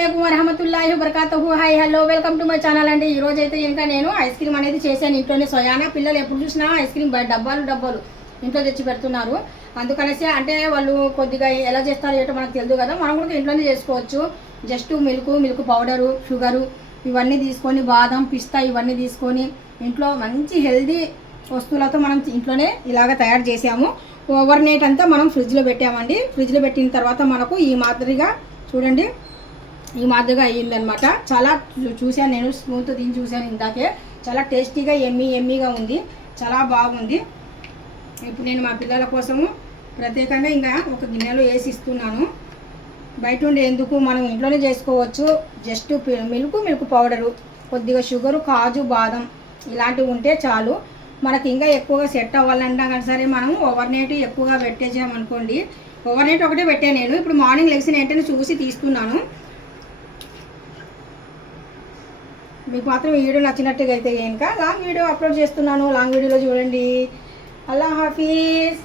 అస్సలాముఅలైకుం వరహమతుల్లాహి వబరకాతుహు. Hi hello welcome to my channel అండి. ఈ రోజు అయితే ఇంకా నేను ఐస్ క్రీమ్ అనేది చేశాను ఇంట్లోనే సోయానా. పిల్లలు ఎప్పుడు చూసినా ఐస్ క్రీమ్ డబ్బాలు ఇంట్లో తెచ్చి పెడుతున్నారు. అందుకనేసి అంటే వాళ్ళు కొద్దిగా ఎలా చేస్తారో ఏంటో మనకు తెలియదు కదా, మనం కూడా ఇంట్లోనే చేసుకోవచ్చు. జస్ట్ మిల్క్ పౌడరు, షుగరు ఇవన్నీ తీసుకొని, బాదం పిస్తా ఇవన్నీ తీసుకొని ఇంట్లో మంచి హెల్దీ వస్తువులతో మనం ఇంట్లోనే ఇలాగ తయారు చేసాము. ఓవర్ నైట్ అంతా మనం ఫ్రిడ్జ్లో పెట్టామండి. ఫ్రిడ్జ్లో పెట్టిన తర్వాత మనకు ఈ మాదిరిగా చూడండి, ఈ మాదిరిగా అయ్యిందనమాట. చాలా చూశాను నేను, స్మూత్ తిని చూశాను ఇందాకే. చాలా టేస్టీగా ఎమ్మీగా ఉంది, చాలా బాగుంది. ఇప్పుడు నేను మా పిల్లల కోసము ప్రత్యేకంగా ఇంకా ఒక గిన్నెలో వేసి ఇస్తున్నాను. బయట ఉండి ఎందుకు, మనం ఇంట్లోనే చేసుకోవచ్చు. జస్ట్ మిల్క్ పౌడరు, కొద్దిగా షుగరు, కాజు, బాదం ఇలాంటివి ఉంటే చాలు. మనకి ఇంకా ఎక్కువగా సెట్ అవ్వాలంటే కానీ సరే మనం ఓవర్ నైట్ ఎక్కువగా పెట్టేసామనుకోండి. ఓవర్ నైట్ ఒకటే పెట్టాను నేను. ఇప్పుడు మార్నింగ్ లెగ్సిన వెంటనే చూసి తీస్తున్నాను. మీకు మాత్రం ఈ వీడియో నచ్చినట్టుగా అయితే కనుక లాంగ్ వీడియో అప్లోడ్ చేస్తున్నాను. లాంగ్ వీడియోలో చూడండి. అల్లా హాఫీజ్.